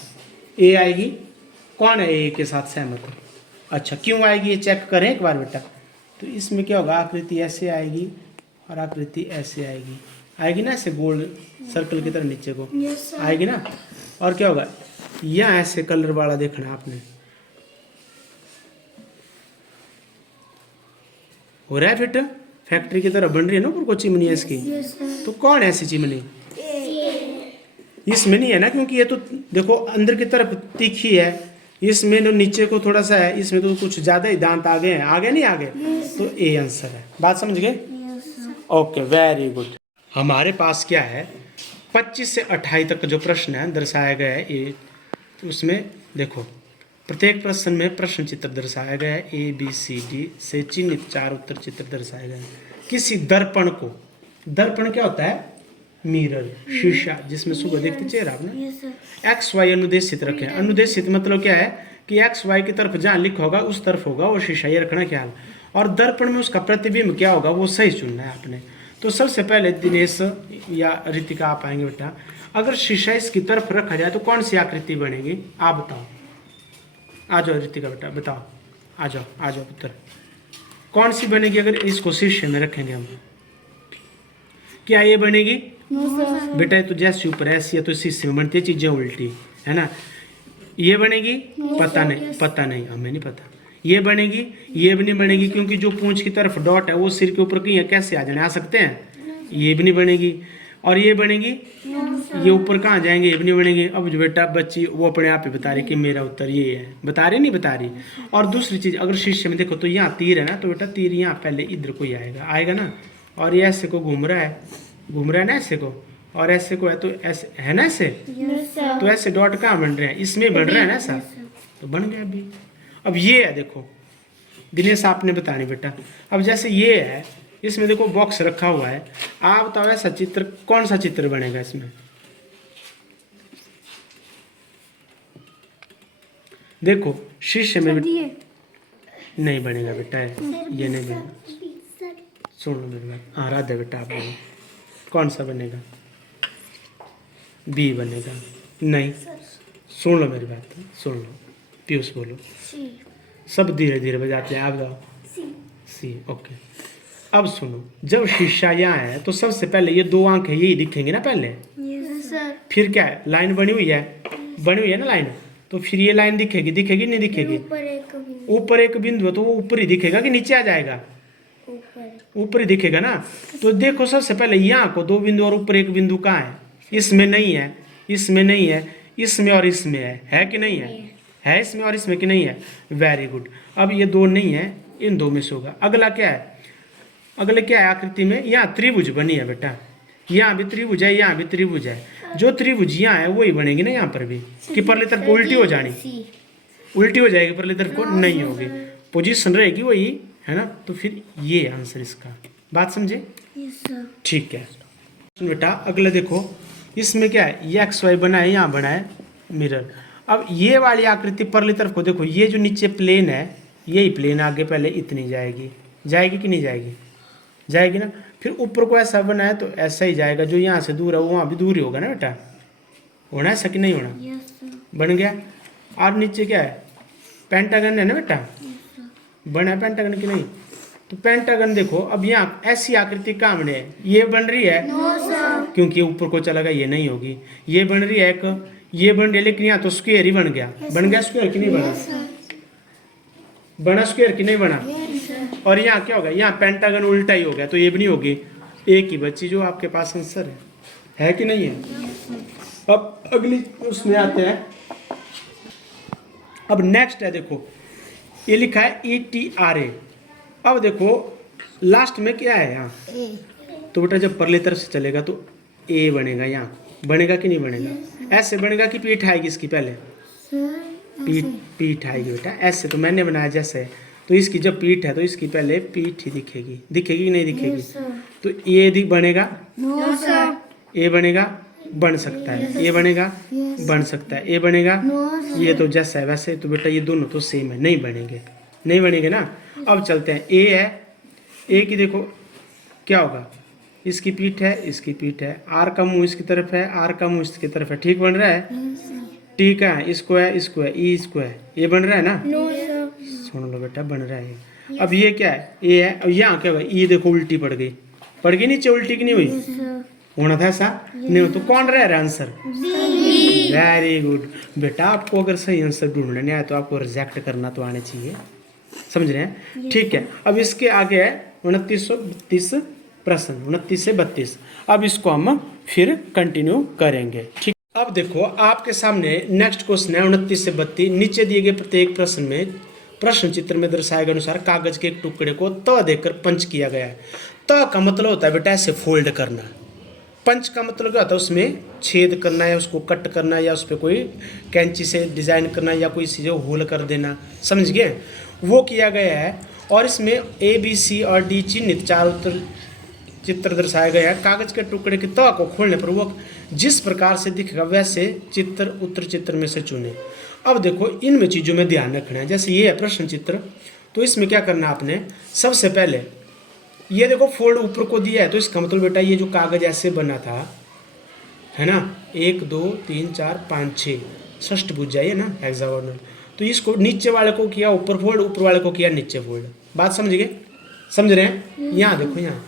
ए आएगी, कौन है ए के साथ सहमत है, अच्छा क्यों आएगी ये चेक करें एक बार बेटा। तो इसमें क्या होगा, आकृति ऐसे आएगी और आकृति ऐसे आएगी, आएगी ना ऐसे गोल सर्कल की तरह नीचे को आएगी ना। और क्या होगा, यहाँ ऐसे कलर वाला देखना आपने, हो रहा है फिट, फैक्ट्री की तरह बन रही है ना ऊपर को चिमनी है इसकी। तो कौन है ऐसी चिमनी, इसमें नहीं है ना, क्योंकि ये तो देखो अंदर की तरफ तीखी है, इसमें तो नीचे को थोड़ा सा है, इसमें तो कुछ ज्यादा ही दांत आगे हैं, आगे नहीं आगे। तो ए आंसर है, बात समझ गए। Okay very good. हमारे पास क्या है 25 से 28 तक का जो प्रश्न है दर्शाया गया है ये, तो उसमें देखो प्रत्येक प्रश्न में प्रश्न चित्र दर्शाया गया है, ए बी सी डी से चिन्हित 4 उत्तर चित्र दर्शाए गए हैं। किसी दर्पण को, दर्पण क्या होता है, मिरर, शीशा, जिसमें सुबह देखते चेहरा आपने, एक्स वाई अनुदेशित रखें। अनुदेशित मतलब क्या है कि एक्स वाई की तरफ जहाँ लिखा होगा उस तरफ होगा वो शीशा, ये रखना ख्याल। और दर्पण में उसका प्रतिबिंब क्या होगा वो सही चुनना है आपने। तो सबसे पहले दिनेश या रितिका आप आएंगे बेटा, अगर शीशा इसकी तरफ रखा जाए तो कौन सी आकृति बनेगी, आप बताओ। आ जाओ रितिका बेटा बताओ, आ जाओ पुत्र, कौन सी बनेगी अगर इसको शीशे में रखेंगे हम, क्या ये बनेगी बेटा, ये तो जैसे ऊपर ऐसी है तो शीशे में बनती है चीजें उल्टी, है ना। ये बनेगी, पता नहीं हमें नहीं पता। ये बनेगी, ये भी नहीं बनेगी, क्योंकि जो पूंछ की तरफ डॉट है वो सिर के ऊपर कहीं कैसे आ जाने, आ सकते हैं, ये भी नहीं बनेगी। और ये बनेगी, ये ऊपर कहाँ जाएंगे, ये भी नहीं बनेगी। अब जो बेटा बच्ची वो अपने आप ही बता रही कि मेरा उत्तर ये है, बता रही नहीं बता रही। और दूसरी चीज, अगर शीशे में देखो तो यहाँ तीर है ना, तो बेटा तीर यहाँ पहले इधर को ही आएगा ना, और ये ऐसे को घूम रहा है ना ऐसे को, और ऐसे को है तो ऐसे है ना ऐसे, तो ऐसे डॉट कहाँ बन रहे हैं, इसमें बन रहा है ना ऐसा, तो बन गया अभी। अब ये है देखो दिनेश आपने बतानी बेटा, अब जैसे ये है इसमें देखो बॉक्स रखा हुआ है, आप बताओ ऐसा चित्र कौन सा चित्र बनेगा इसमें, देखो शीशे में नहीं बनेगा बेटा, ये नहीं बनेगा। सुन लो मेरी बात, हाँ राधा बेटा आप बोलो कौन सा बनेगा, बी बनेगा नहीं, सुन लो मेरी बात, सुन लो पीयूष बोलो, सब धीरे धीरे बजाते हैं, आप जाओ सी ओके। अब सुनो, जब शीशा यहाँ है तो सबसे पहले ये दो आंखें यही दिखेंगे ना पहले, फिर क्या है लाइन बनी हुई है ना लाइन, तो फिर ये लाइन दिखेगी नहीं दिखेगी, ऊपर एक बिंदु है तो वो ऊपर ही दिखेगा कि नीचे आ जाएगा, ऊपर ही दिखेगा ना। तो देखो सबसे पहले यहाँ को दो बिंदु और ऊपर एक बिंदु कहाँ है, इसमें नहीं है, इसमें और इसमें है कि नहीं है इसमें और इसमें कि नहीं है, वेरी गुड। अब ये दो नहीं है, इन दो में से होगा। अगला क्या है आकृति में, यहाँ त्रिभुज बनी है बेटा, यहाँ भी त्रिभुज है, यहाँ भी त्रिभुज है, जो त्रिभुज यहाँ है वही बनेगी ना यहाँ पर भी, कि परली तरफ उल्टी हो जाएगी, परली तरफ को नहीं होगी, पोजीशन रहेगी वही है ना। तो फिर ये आंसर इसका, बात समझे, ठीक है बेटा। अगला देखो इसमें क्या है, ये XY बना है, यहाँ बना है मिरर। अब ये वाली आकृति परली तरफ को देखो, ये जो नीचे प्लेन है यही प्लेन आगे पहले इतनी जाएगी कि नहीं जाएगी ना। फिर ऊपर को ऐसा बना है तो ऐसा ही जाएगा, जो यहाँ से दूर है वो वहाँ भी दूर ही होगा ना बेटा, होना ऐसा कि नहीं होना, बन गया। और नीचे क्या है, पेंटागन है ना बेटा, बना है पेंटागन कि नहीं, तो पेंटागन देखो अब यहाँ ऐसी आकृति कहाँ बने है, ये बन रही है क्योंकि ऊपर को चला गया, ये नहीं होगी, ये बन रही है एक, ये बन रही है, लेकिन यहाँ तो स्क्वायर ही बन गया स्क्वायर कि नहीं बना स्क्वायर कि नहीं बना। और यहाँ क्या होगा, यहाँ पेंटागन उल्टा ही हो गया, तो ये भी नहीं होगी, एक ही बच्ची जो आपके पास आंसर है कि नहीं है। अब अगली उसमें आते हैं, अब नेक्स्ट है देखो ये लिखा है ETRA। अब देखो लास्ट में क्या है यहाँ, तो बेटा जब परले तरफ से चलेगा तो A बनेगा, यहाँ बनेगा कि नहीं बनेगा, ऐसे बनेगा कि पीठ आएगी इसकी पहले, पीठ आएगी बेटा, ऐसे तो मैंने बनाया जैसे, तो इसकी जब पीठ है तो इसकी पहले पीठ ही दिखेगी कि नहीं दिखेगी, तो ये बनेगा, ये बनेगा, बन सकता है, ये बनेगा, बन सकता है, ये बनेगा, ये तो जैसा है वैसे, तो बेटा ये दोनों तो सेम है, नहीं बनेंगे ना। अब चलते हैं, ए है, ए की देखो क्या होगा, इसकी पीठ है, आर का मुंह इसकी तरफ है, आर का मुंह इसकी तरफ है, ठीक बन रहा है, ठीक है, इसको है, ई इसको है, ये बन रहा है ना, सुन लो बेटा बन रहा है। अब ये क्या है, ए है, अब यहाँ क्या होगा, ये देखो उल्टी पड़ गई नीचे, उल्टी की नहीं हुई, होना था ऐसा नहीं हो, तो कौन रह रहा है आंसर, वेरी गुड बेटा। आपको अगर सही आंसर ढूंढने नहीं आया तो आपको रिजेक्ट करना तो आने चाहिए, समझ रहे हैं, ठीक है। अब इसके आगे है 2932 प्रश्न, 29 से 32। अब इसको हम फिर कंटिन्यू करेंगे, ठीक। अब देखो आपके सामने नेक्स्ट क्वेश्चन है 29 से 32। नीचे दिए गए प्रत्येक प्रश्न में प्रश्न चित्र में दर्शाए गए अनुसार कागज के एक टुकड़े को त देकर पंच किया गया है। त का मतलब होता है बेटा ऐसे फोल्ड करना, पंच का मतलब क्या होता है, उसमें छेद करना या उसको कट करना या उस पर कोई कैंची से डिजाइन करना या कोई चीज़ें होल कर देना, समझ गए, वो किया गया है। और इसमें ABC और D चिन्हित चार उत्तर चित्र दर्शाया गया है। कागज के टुकड़े के त को खोलने पर वो जिस प्रकार से दिखेगा वैसे चित्र उत्तर चित्र में से चुने। अब देखो इनमें चीज़ों में ध्यान रखना है, जैसे ये है प्रश्न चित्र, तो इसमें क्या करना है आपने, सबसे पहले ये देखो फोल्ड ऊपर को दिया है, तो इसका मतलब बेटा ये जो कागज ऐसे बना था है ना, 1 2 3 4 5 6 षष्ठभुज है ना, हेक्सागोनल, तो इसको नीचे वाले को किया ऊपर फोल्ड, ऊपर वाले को किया नीचे फोल्ड, बात समझ गए, समझ रहे हैं। यहाँ देखो यहाँ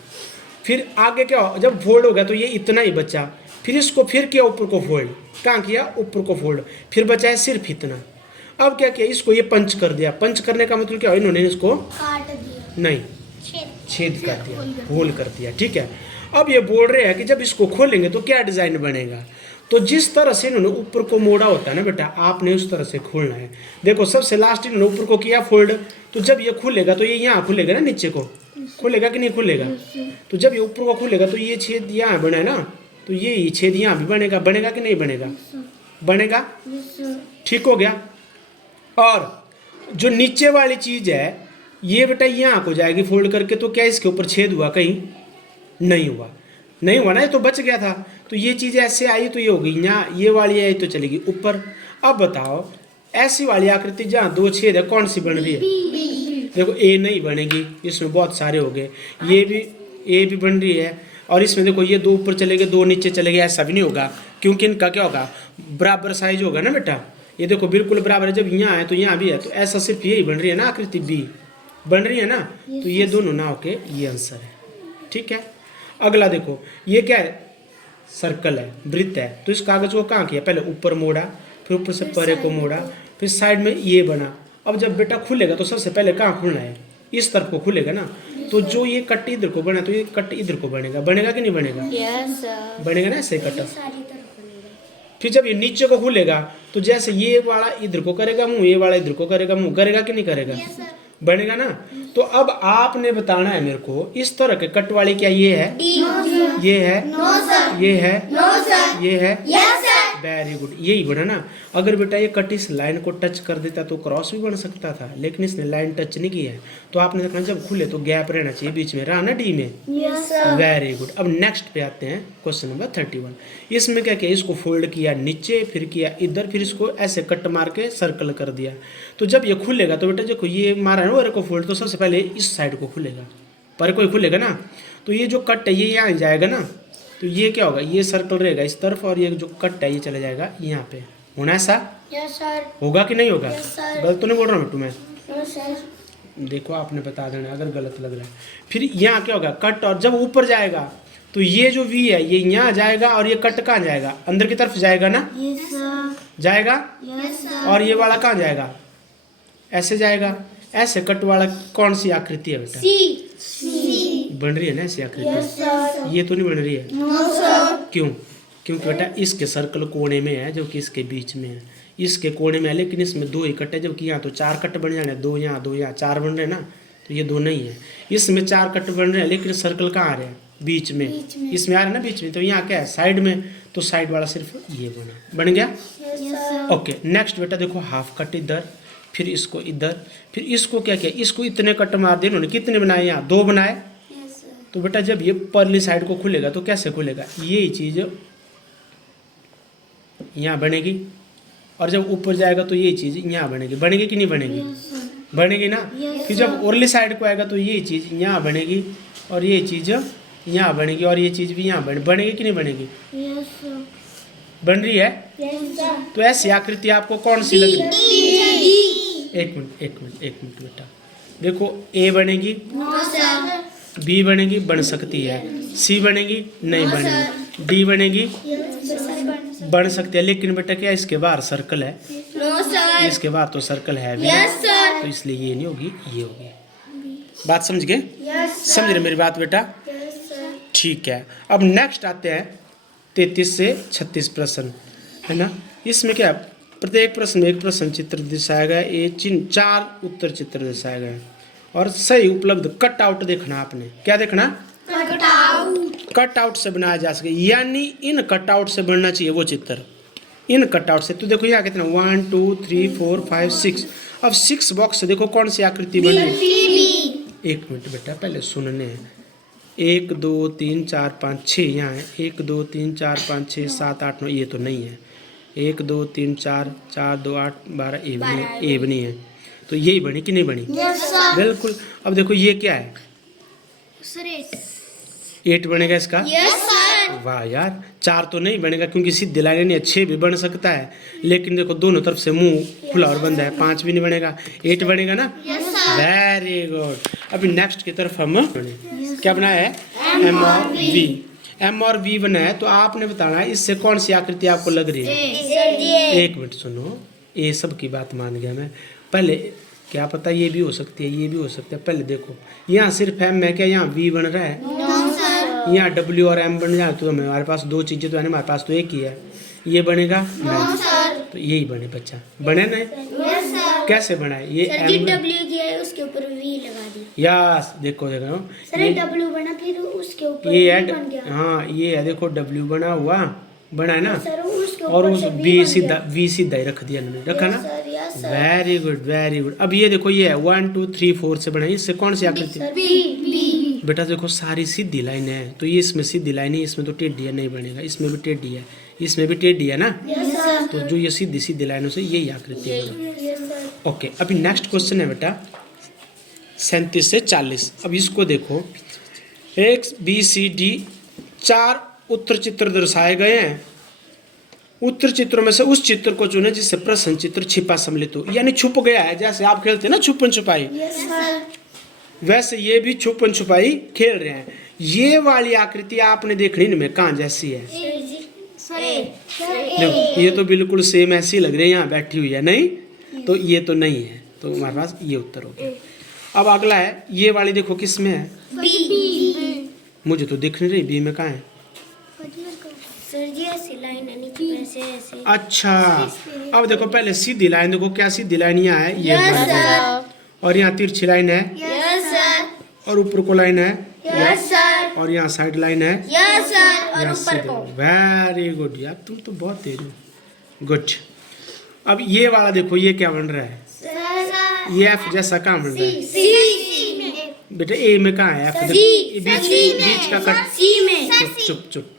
फिर आगे क्या हो, जब फोल्ड हो गया तो ये इतना ही बचा, फिर इसको फिर किया ऊपर को फोल्ड, कहाँ किया ऊपर को फोल्ड, फिर बचा है सिर्फ इतना। अब क्या किया, इसको ये पंच कर दिया, पंच करने का मतलब क्या, इन्होंने इसको काट दिया, नहीं छेद कर दिया, होल कर दिया, ठीक है। अब ये बोल रहे हैं कि जब इसको खोलेंगे तो क्या डिजाइन बनेगा, तो जिस तरह से इन्होंने ऊपर को मोड़ा होता है ना बेटा, आपने उस तरह से खोलना है। देखो सबसे लास्ट इन्होंने ऊपर को किया फोल्ड, तो जब ये खुलेगा तो ये यहाँ खुलेगा ना नीचे को, खुलेगा कि नहीं खुलेगा? तो जब ये ऊपर को खुलेगा तो ये छेद यहाँ बना है ना, तो ये छेद यहाँ भी बनेगा। बनेगा कि नहीं बनेगा? बनेगा। ठीक हो गया। और जो नीचे वाली चीज है ये बेटा यहाँ को जाएगी फोल्ड करके, तो क्या इसके ऊपर छेद हुआ? कहीं नहीं हुआ। नहीं हुआ ना, ये तो बच गया था। तो ये चीज ऐसे आई तो ये होगी यहाँ, ये वाली आई तो चलेगी ऊपर। अब बताओ ऐसी वाली आकृति जहाँ दो छेद है कौन सी बन रही है? देखो ए नहीं बनेगी, इसमें बहुत सारे हो गए। ये भी ए भी बन रही है, और इसमें देखो ये दो ऊपर चले गए, दो नीचे चले गए, ऐसा भी नहीं होगा, क्योंकि इनका क्या होगा? बराबर साइज होगा ना बेटा। ये देखो बिल्कुल बराबर है, जब यहाँ है तो यहाँ भी है, तो ऐसा सिर्फ यही बन रही है ना आकृति, बी बन रही है ना। तो ये दोनों ना होके ये आंसर है। ठीक है। अगला देखो ये क्या है? सर्कल है, वृत्त है। तो इस कागज को कहाँ किया? पहले ऊपर मोड़ा, फिर ऊपर से परे को मोड़ा, फिर साइड में ये बना। अब जब बेटा खुलेगा तो सबसे पहले कहाँ खुलना है? इस तरफ को खुलेगा ना। तो जो ये कट इधर को बना तो ये कट इधर को बनेगा। बनेगा कि नहीं बनेगा? बनेगा ना, ऐसे कट। फिर जब ये नीचे को खुलेगा तो जैसे ये वाला इधर को करेगा मुंह, ये वाला इधर को करेगा मुंह, करेगा कि नहीं करेगा? बनेगा ना। तो अब आपने बताना है मेरे को इस तरह के कट वाले क्या ये है? ये है, ये है, ये है। वेरी गुड, यही बना ना। अगर बेटा ये कट इस लाइन को टच कर देता तो क्रॉस भी बन सकता था, लेकिन इसने लाइन टच नहीं की है। तो आपने देखना जब खुले तो गैप रहना चाहिए बीच में, रहा ना डी में। Very good. अब नेक्स्ट पे आते हैं, क्वेश्चन नंबर 31। इसमें क्या किया? इसको फोल्ड किया नीचे, फिर किया इधर, फिर इसको ऐसे कट मार के सर्कल कर दिया। तो जब ये खुलेगा तो बेटा देखो ये मारा है ना को फोल्ड, तो सबसे पहले इस साइड को खुलेगा, पर कोई खुलेगा ना। तो ये जो कट है ये यहाँ जाएगा ना, तो ये क्या होगा? ये सर्कल रहेगा इस तरफ, और ये जो कट है ये चला जाएगा यहाँ पे। होना ऐसा? होगा कि नहीं होगा? गलत तो नहीं बोल रहा हूँ मैं? देखो आपने बता देना अगर गलत लग रहा है। फिर यहाँ क्या होगा? कट, और जब ऊपर जाएगा तो ये जो वी है ये यहाँ जाएगा, और ये कट कहाँ जाएगा? अंदर की तरफ जाएगा ना। जाएगा। और ये वाला कहाँ जाएगा? ऐसे जाएगा। ऐसे कट वाला कौन सी आकृति है बेटा? बन रही है ना ऐसी आकृति। ये तो नहीं बन रही है। क्यों? क्योंकि बेटा इसके सर्कल कोने में है, जबकि इसके बीच में है। इसके कोने में है, लेकिन इसमें दो ही कट है, जबकि यहाँ तो चार कट बन जाने, दो यहाँ दो यहाँ, चार बन रहे हैं ना। तो ये दो नहीं है। इसमें चार कट बन रहे हैं, लेकिन सर्कल कहाँ आ रहे हैं? बीच में। इसमें आ रहे हैं ना बीच में। तो यहाँ क्या है? साइड में। तो साइड वाला सिर्फ ये बन गया। ओके। नेक्स्ट बेटा देखो हाफ कट इधर, फिर इसको इधर, फिर इसको क्या किया? इसको इतने कट मार दिए इन्होंने। कितने बनाए? यहाँ दो बनाए। तो बेटा जब ये परली साइड को खुलेगा तो कैसे खुलेगा? यही चीज यहाँ बनेगी, और जब ऊपर जाएगा तो यही चीज यहाँ बनेगी। बनेगी कि नहीं बनेगी? बनेगी ना। फिर जब ओरली साइड को आएगा तो यही चीज यहाँ बनेगी, और ये चीज यहाँ बनेगी, और ये चीज भी यहाँ बनेगी कि नहीं बनेगी? बन रही है। तो ऐसी आकृति आपको कौन सी लग रही है? एक मिनट बेटा देखो, ए बनेगी, बी बनेगी, बन सकती है। सी बनेगी, नहीं बनेगी। डी बनेगी, बन सकती है, लेकिन बेटा क्या इसके बाहर सर्कल है? इसके बाहर तो सर्कल है भी, तो इसलिए ये नहीं होगी, ये होगी। बात समझ गए? समझ रहे मेरी बात बेटा? ठीक है। अब नेक्स्ट आते हैं 33 से 36 प्रश्न, है ना। इसमें क्या प्रत्येक प्रश्न में एक प्रश्न चित्र दर्शाया गया, ये चिन्ह 4 उत्तर चित्र दर्शाया गया, और सही उपलब्ध कट आउट देखना। आपने क्या देखना? कट आउट से बनाया जा सके, यानी इन कट आउट से बनना चाहिए वो चित्र, इन कट आउट से। तो देखो यहाँ कितना 1 2 3 4 5 6। अब 6 बॉक्स से देखो कौन सी आकृति बनी है। एक मिनट बेटा पहले सुनने हैं। 1 2 3 4 5 6 यहाँ है। 1 2 3 4 5 6 7 8 9, ये तो नहीं है। 1 2 3 4 4 2 8 12, ए बनी है। तो यही बनी कि नहीं बनी? बिल्कुल। अब देखो ये क्या है? 8 बनेगा इसका। वाह यार, 4 तो नहीं बनेगा क्योंकि सीधी लाइन नहीं है। 6 भी बन सकता है, लेकिन देखो दोनों तरफ से मुंह खुला और बंद है। 5 भी नहीं बनेगा, 8 बनेगा ना। Very good. अभी नेक्स्ट की तरफ हम क्या बनाया है? एम और वी। एम और वी बना है, तो आपने बताना है इससे कौन सी आकृति आपको लग रही है। एक मिनट सुनो, ये सब की बात मान गया मैं। पहले क्या पता ये भी हो सकती है, ये भी हो सकता है। पहले देखो यहाँ सिर्फ एम है क्या? यहाँ वी बन रहा है। यहाँ डब्ल्यू और एम बन जाए तो हमारे पास 2 चीजें तो है, हमारे पास तो एक ही है। ये बनेगा नहीं, तो यही बने बच्चा। बने नहीं? कैसे बना है ये? डब्ल्यू किया है, उसके ऊपर वी लगा दी। यस देखो देखो सर ये डब्ल्यू बना फिर उसके ऊपर ये बी है बन गया। हाँ ये है देखो डब्ल्यू बना हुआ बना है ना सर उसके और ऊपर उस से बी बन सीधा गया। वी सीधा ही रख दिया इन्होंने रखा ना sir yes sir very good very good. अब ये देखो ये है 1 2 3 4 से बनाई इससे कौन सी आकृति सर बी बी बेटा देखो सारी सीधी लाइन है तो ये इसमें सीधी लाइन है इसमें तो टेढ़ी है नहीं बनेगा इसमें भी टेढ़ी है इसमें भी टेढ़ी है ना यस सर तो जो ये सीधी सीधी लाइनों से यही आकृति है यस सर ओके अभी नेक्स्ट क्वेश्चन है बेटा 37 से 40। अब इसको देखो एक्स बी सी डी 4 उत्तर चित्र दर्शाए गए हैं। उत्तर चित्रों में से उस चित्र को चुने जिससे प्रश्न चित्र छिपा सम्मिलित हो यानी छुप गया है। जैसे आप खेलते हैं ना छुपन छुपाई यस सर वैसे ये भी छुपन छुपाई खेल रहे हैं। ये वाली आकृति आपने देखनी इनमें कहाँ जैसी है सर देखो ये तो बिल्कुल सेम ऐसी लग रही है यहाँ बैठी हुई है नहीं तो ये तो नहीं है तो हमारे पास ये उत्तर हो गया। अब अगला है ये वाली देखो किस में है बी मुझे तो दिख नहीं रही बी में कहाँ है सर जी ऐसी लाइन है नीचे ऐसे ऐसे अच्छा अब देखो पहले सीधी लाइन देखो क्या सीधी लाइन यहाँ है ये यस हमारे पास। सर और यहाँ तिरछी लाइन है यस सर और ऊपर को लाइन है यस सर और यहाँ साइड लाइन है यस सर और यस ऊपर को वेरी गुड यार तुम तो बहुत तेज हो गुड। अब ये वाला देखो ये क्या बन रहा है सर ये एफ जैसा कहाँ बन रहा है सी में बेटा ए में कहाँ है एफ सी देखो बीच बीच का कट सी में चुप चुप चुप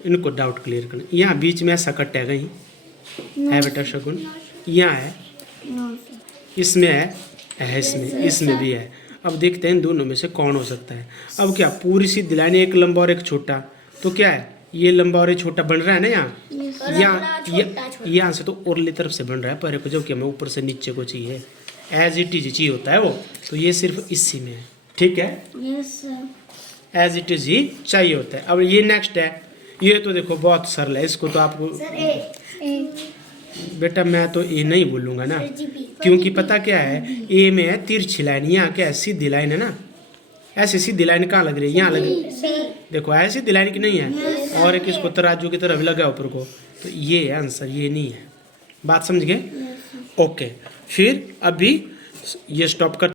इनको डाउट क्लियर करना यहाँ बीच में ऐसा कट है कहीं है बेटा शगुन यहाँ है इसमें है इसमें इसमें भी है। अब देखते हैं इन दोनों में से कौन हो सकता है। अब क्या पूरी सीधी लाइन एक लंबा और एक छोटा तो क्या है ये लंबा और ये छोटा बन रहा है ना यहाँ से तो ओरली तरफ से बन रहा है पर जबकि हमें ऊपर से नीचे को चाहिए एज इट इज चाहिए होता है वो तो ये सिर्फ इसी में है ठीक है yes sir as it is ही चाहिए होता है। अब ये नेक्स्ट है ये तो देखो बहुत सरल है इसको तो आपको सर ए बेटा मैं तो ए नहीं बोलूँगा ना क्योंकि पता क्या है ए में है तिरछी लाइन यहाँ क्या है सीधी लाइन है ना ऐसी सीधी लाइन कहाँ लग रही है यहाँ लग रही है देखो ऐसी सीधी लाइन की नहीं है और एक इसको तराजू की तरह भी लगा ऊपर को तो ये है आंसर ये नहीं है। बात समझ गए ओके फिर अभी ये स्टॉप कर